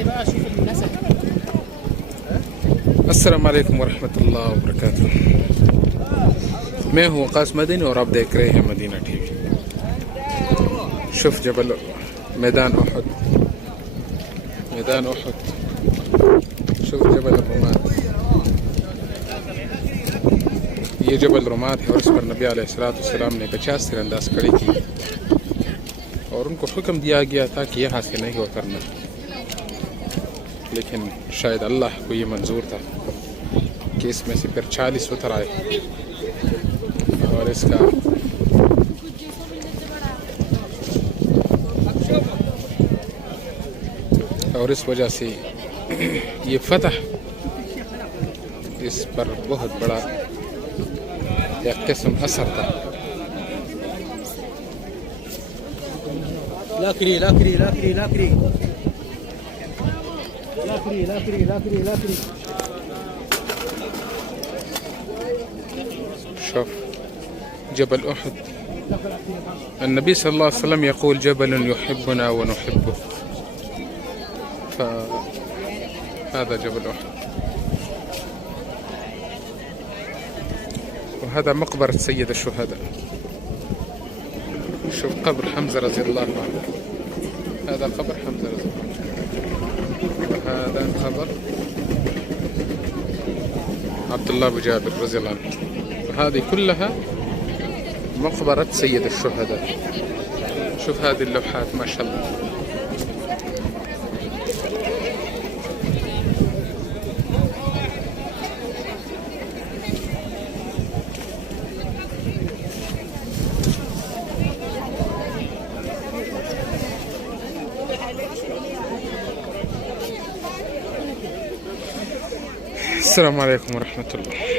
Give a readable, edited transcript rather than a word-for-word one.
تعالي بقى شوف الناس. السلام عليكم ورحمة الله وبركاته. मैं हूँ वकास मदनी और आप देख रहे हैं मदीना टीवी। شوف جبل ميدان أحد، ميدان أحد، شوف جبل الرماد. ये जबल रुमाद है और इस पर नबी अलैहिस्सलाम ने 50 तीरंदाज खड़ी की और उनको हुक्म दिया गया था कि यहाँ से नहीं उतरना, लेकिन शायद अल्लाह को ये मंजूर था कि इसमें से फिर 40 उतर आए और इसका और इस वजह से ये फतह इस पर बहुत बड़ा एक किस्म असर था। लाकड़ी लाकड़ी लाकड़ी लाकड़ी लाकड़ी लाकड़ी लाकड़ी लाकड़ी। شوف جبل أحد، النبي صلى الله عليه وسلم يقول جبل يحبنا ونحبه، فهذا جبل أحد. وهذا مقبرة سيد الشهداء. شوف قبر حمزة رضي الله عنه، هذا قبر حمزة رضي الله عنه، وهذا قبر عبد الله بن جابر رضي الله عنه، وهذه كلها مقبرة سيد الشهداء. شوف هذه اللوحات ما شاء الله. السلام عليكم ورحمة الله.